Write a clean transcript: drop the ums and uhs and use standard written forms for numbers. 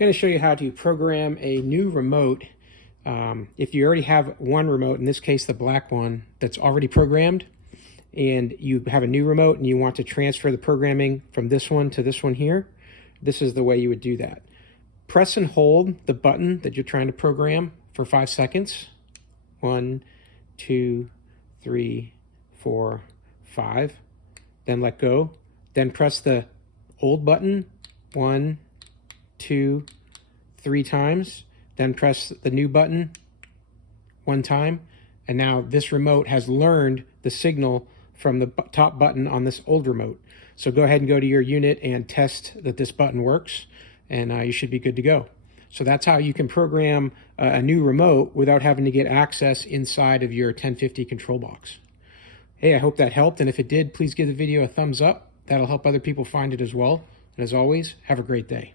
going to show you how to program a new remote. If you already have one remote, in this case the black one, that's already programmed, and you have a new remote and you want to transfer the programming from this one to this one here, this is the way you would do that. Press and hold the button that you're trying to program for 5 seconds. 1, 2, 3, 4, 5. Then let go. Then press the hold button 1, 2, 3 times. Then press the new button 1 time. And now this remote has learned the signal from the top button on this old remote. So go ahead and go to your unit and test that this button works, and you should be good to go. So that's how you can program a new remote without having to get access inside of your 1050 control box. Hey, I hope that helped, and if it did, please give the video a thumbs up. That'll help other people find it as well. And as always, have a great day.